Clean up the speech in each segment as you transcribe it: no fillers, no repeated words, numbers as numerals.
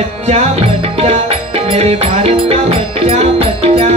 बच्चा बच्चा मेरे भारत का बच्चा बच्चा।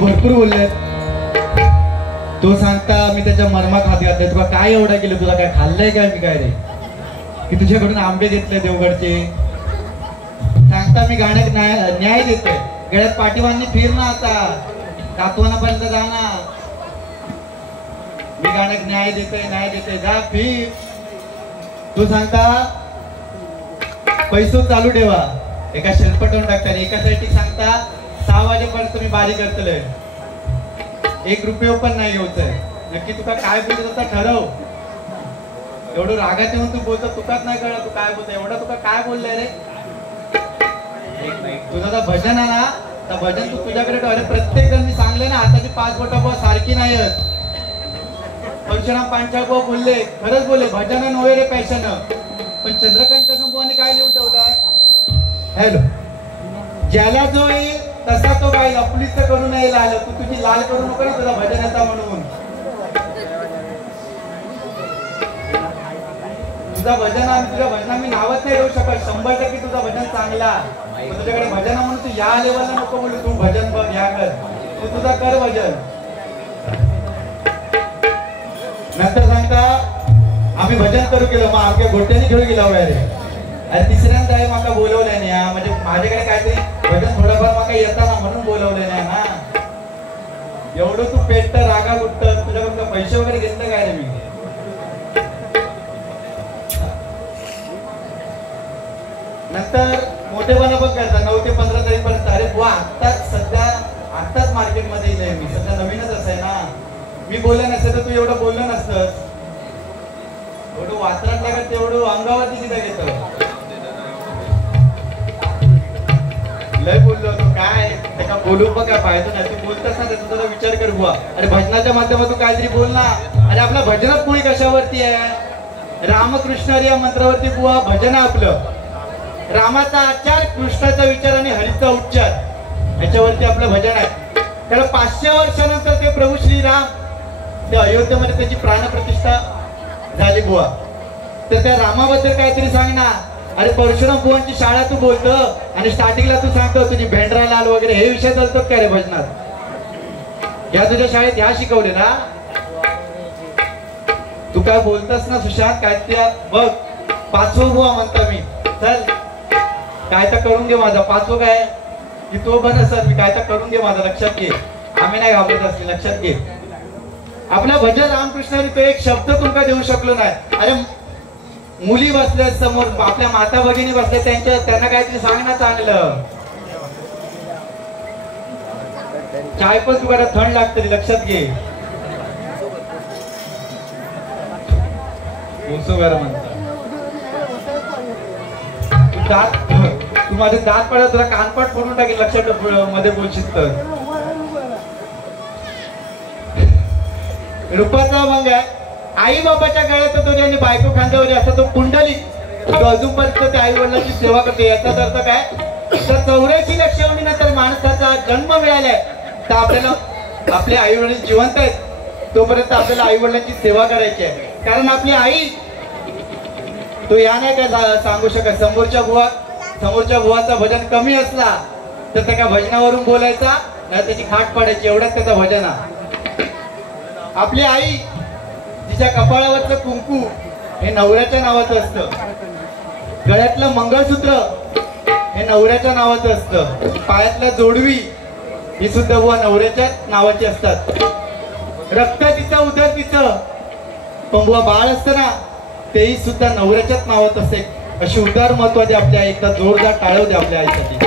भरपूर बोलले तो सांगता मी त्याच्या मर्मा खात घातले तुला काय एवढं केलं तुला काय खाल्लंय काय मी काय रे की तुझ्याकडून आंबे घेतले देवगडचे सांगता मी गाण्यात न्याय देतोय गळ्यात पाठीवांनी फिर ना आता कातवानापर्यंत जा ना मी गाण्यात न्याय देतोय जा फिर तू सांगता पैसो चालू ठेवा एका शेलपटवून टाकता एकासाठी सांगता 6 वाजेपर्यंत मी बारी करतलोय 1 रुपये पण नाही घ्यायचंय नक्की तुका काय बोलत होता ठरव एवढं रागात येऊन तू बोलतो तुकाच नाही कळलं तू काय बोलतो एवढा तुका काय बोललाय रे तुझा भजन आहे ना तर भजन तू तुझ्याकडे ठेवले प्रत्येक जण मी सांगले ना हाताची 5 बोटा सारखी नाही परशुराम पांचाळ बोलले खरंच बोलले भजन नव्हे रे पैशान पण चंद्रकांत कसंबुवांनी काय लिहून ठेवलाय हॅलो ज्याला जो येईल तसा तो काय लपलीच करू नये लाल तू तुझी लाल करू नको ना तुझा भजनाचा म्हणून तुझा भजन आणि तुझ्या भजना मी नावच नाही देऊ शकत 100% तुझा भजन चांगला तुझ्याकडे भजन म्हणून तू या लेवलला नको बोलू तू भजन बघ या कर तू तुझा कर भजन नंतर सांगता आम्ही भजन करू केलं मग आमच्या गोट्याने घेऊन गेला रे अरे तिसऱ्यांदा आहे माका बोलवलंय नाही म्हणजे माझ्याकडे काहीतरी भजन थोडंफार माका येताना म्हणून बोलवलंय नाही ना एवढं तू पेटत रागा गुट्ट तुझ्याकडून पैसे वगैरे घेतलं काय रे मी नंतर मोठेपणा पण करता 9 ते 15 तारीखपर्यंत अरे बुवा आत्ताच मार्केटमध्ये येईल मी सध्या नवीनच असं आहे ना मी बोललं नसतं तर तू एवढं बोललं नसतं एवढं वात्रात लागत तेवढं अंगावरती तिथं घेतं लय बोललो होतो काय त्याला बोलू पण काय पाहिजे नाही तू बोलतस ना त्याचा तुझा विचार कर बुवा अरे भजनाच्या माध्यमातून काहीतरी बोल ना अरे आपला भजनच कोणी कशावरती आहे रामकृष्ण या मंत्रावरती बुवा भजन आहे आपलं रामाचा आचार कृष्णाचा विचार आणि हरीचा उच्चार याच्यावरती आपलं भजन आहे त्याला 500 वर्षानंतर ते प्रभू श्रीराम ते अयोध्येमध्ये त्याची प्राणप्रतिष्ठा झाली बुवा तर त्या रामाबद्दल काहीतरी सांग ना अरे परशुराम बुवांची शाळा तू बोलतो आणि स्टार्टिंगला तू सांगतो तुझी भेंडरा लाल वगैरे हे विषय चालतात काय रे भजनात या तुझ्या शाळेत ह्या शिकवले ना तू काय बोलतस ना सुशांत काय त्या बघ 5वं बुवा म्हणता मी चल काय तर करून घे माझा 5वं काय की तो बन सर मी काय तर करून घे माझा लक्षात घे आम्ही नाही घाबरत असले लक्षात घे आपल्या भजन रामकृष्णाने तो एक शब्द तुमका देऊ शकलो नाही अरे मुली बसल्या समोर आपल्या माता भगिनी बसल्या त्यांना काहीतरी सांग ना चांगलं चाय पण तुला थंड लागते लक्षात घे तू माझे दात पडत तुला कानपाट फोडून टाकेल लक्षात मध्ये बोलशील तर रूपाचा मग आहे आई बाबाच्या गळ्यात तो ज्यांनी बायको खांद्यावर असता तो कुंडली तो अजूनपर्यंत त्या आई वडिलांची सेवा करते याचा अर्थ काय तर 84 लक्षवणीनंतर माणसाचा जन्म मिळालाय तर आपल्याला आपले आई वडील जिवंत आहेत तोपर्यंत आपल्याला आई वडिलांची सेवा करायची आहे कारण आपली आई तो या नाही काय सांगू शकत समोरच्या बुवाचा भजन कमी असला तर त्या भजनावरून बोलायचा नाही त्याची खाट पाडायची एवढाच त्याचा भजन आहे आपली आई तिच्या कपाळावरचं कुंकू हे नवऱ्याच्या नावाचं असतं गळ्यातलं मंगळसूत्र हे नवऱ्याच्या नावाचं असतं पायातलं जोडवी ही सुद्धा बुवा नवऱ्याच्या नावाची असतात. रक्त तिचं उदर तिचं, पण बुवा बाळ असतं ना तेही सुद्धा नवऱ्याच्याच नावात असते. अशी उदार महत्वाची आपल्या एकदा जोरदार टाळव द्या आपल्या आईसाठी.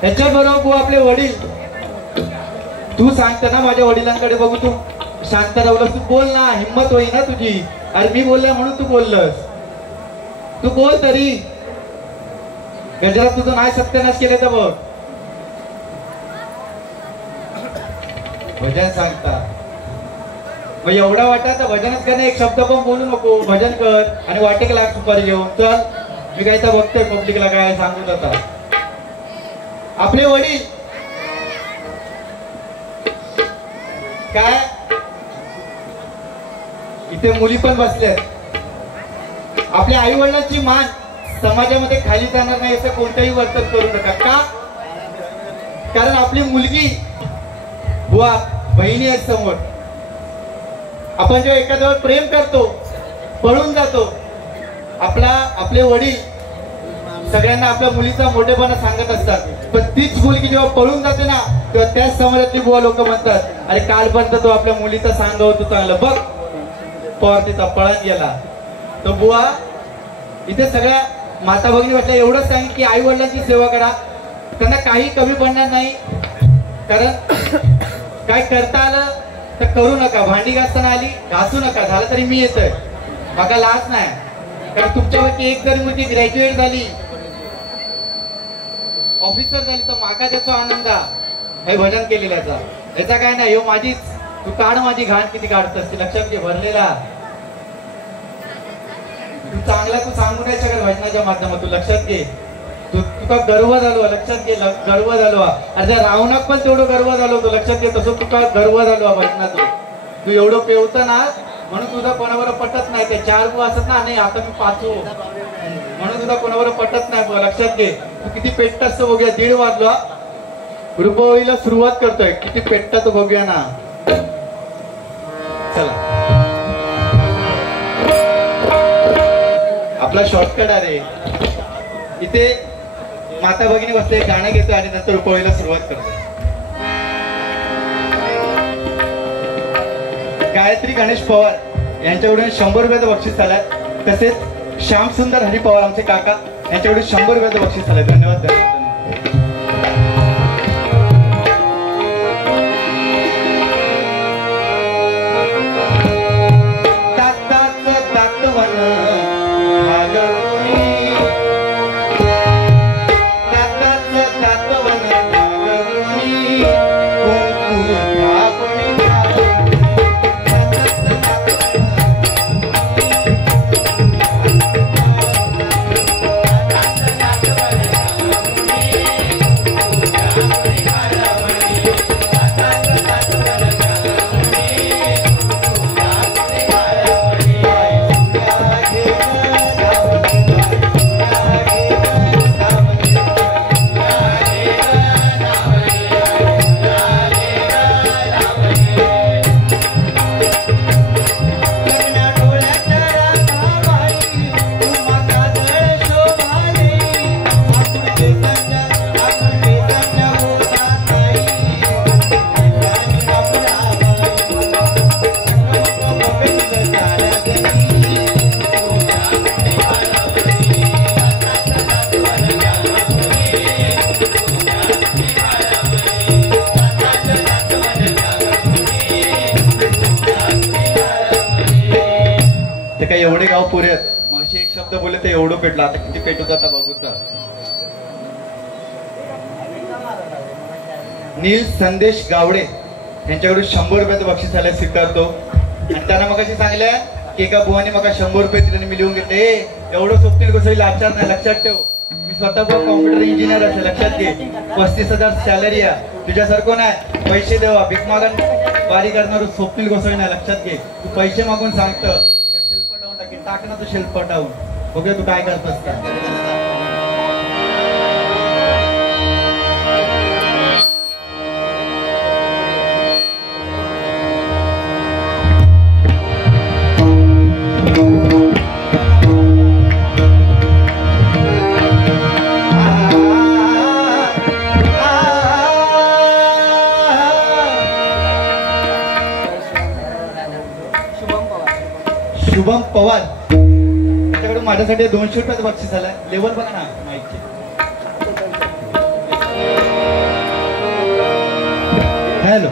त्याच्याबरोबर बुवा आपले वडील, तू सांगता ना माझ्या वडिलांकडे बघू, तू शांत राहूलस, तू बोल ना, हिंमत होई ना तुझी. अरे मी बोलल्या म्हणून तू बोललस, तू बोल तरी. गजरात तुझं नाही सत्यानाश केलं तर बघ. भजन सांगता मग एवढा वाटा तर भजनच कर ना, एक शब्द पण बोलू नको, भजन कर आणि वाटेक लाग सुपारी घेऊन चल. मी काही तर बघतोय पब्लिकला काय सांगू जाता. आपले वडील काय, इथे मुली पण बसल्यात. आपल्या आई वडिलांची मान समाजामध्ये खाली जाणार नाही असं कोणतंही वर्तन करू नका. का? कारण आपली मुलगी बुवा बहिणी आहेत समोर. आपण जेव्हा एखाद्यावर प्रेम करतो, पळून जातो, आपले वडील सगळ्यांना आपल्या मुलीचा मोठेपणा सांगत असतात. पण तीच मुलगी जेव्हा पळून जाते ना तेव्हा त्याच समाजातली बुवा लोक म्हणतात, अरे कालपर्यंत तो आपल्या मुलीचा सांगत होतो चांगलं, बघ पवार तिचा पळत गेला. तो बुवा इथे सगळ्या माता भगिनी म्हटलं एवढंच सांगेन की आई वडिलांची सेवा करा, त्यांना काही कमी पडणार नाही. कारण काय करता आलं तर करू नका. भांडी घासताना आली घासू नका, झालं तरी मी येतोय, मला लाज नाही. कारण तुमच्यापैकी एक जरी मुलगी ग्रॅज्युएट झाली, ऑफिसर झाली तर मागा त्याचा आनंद हे भजन केलेल्याचा. याचा काय नाही, हो माझीच, तू काढ माझी घाण किती काढत असते, लक्षात घे. भरलेला तू चांगला तू सांगू नाही शकत भजनाच्या माध्यमातून, लक्षात घे. तुका गर्व झालो, लक्षात घे, गर्व झालो. अरे रावणाक पण तेवढं गर्व झालो होतो, लक्षात घे. तसं तुका गर्व झालो भजनातून. तू एवढं पेवतं ना म्हणून तुझा कोणावर पटत नाही. ते 4 बुवा असत ना, नाही आता मी 5 म्हणून तुझा कोणावर पटत नाही बुवा, लक्षात घे. तू किती पेटत असतो बघूया. 1:30 वाजला, रुपवळीला सुरुवात करतोय, किती पेटता तो बघूया ना. चला आपला शॉर्टकट आहे. इथे माता भगिनी बसले, गाणं घेतो आणि नंतर रुपवळीला सुरुवात करतो. गायत्री गणेश पवार यांच्याकडून 100 रुपयाचं बक्षीस झालंय. तसेच श्याम सुंदर हरी पवार आमचे काका यांच्याकडून 100 रुपयाचं बक्षीस झालंय. धन्यवाद. काय एवढे गाव पुरे आहेत. मग एक शब्द बोलले तर एवढं पेटलं, आता किती पेटवत आता बघू. तर नील संदेश गावडे यांच्याकडून 100 रुपयाचं बक्षीस झालं, स्वीकारतो. आणि त्यांना मग अशी सांगितलं की एका बुवाने मग 100 रुपये दिले, मी लिहून घेतले. एवढं स्वप्नील गोसावी लाचार नाही, लक्षात ठेव. मी स्वतः कॉम्प्युटर इंजिनियर असे, लक्षात घे. 35,000 सॅलरी आहे. तुझ्यासारखं नाही पैसे देवा भीक मागून वारी करणार स्वप्नील गोसावी नाही, लक्षात घे. तू पैसे मागून सांगतं शेल्फ पटावून टाकेल, टाक ना तू शेल्फ पटावून, बघूया तू काय करतोस का. शुभम पवार त्याच्याकडून माझ्यासाठी 200 रुपयाचं बक्षीस आलंय. लेवल बघा ना माईकची. हॅलो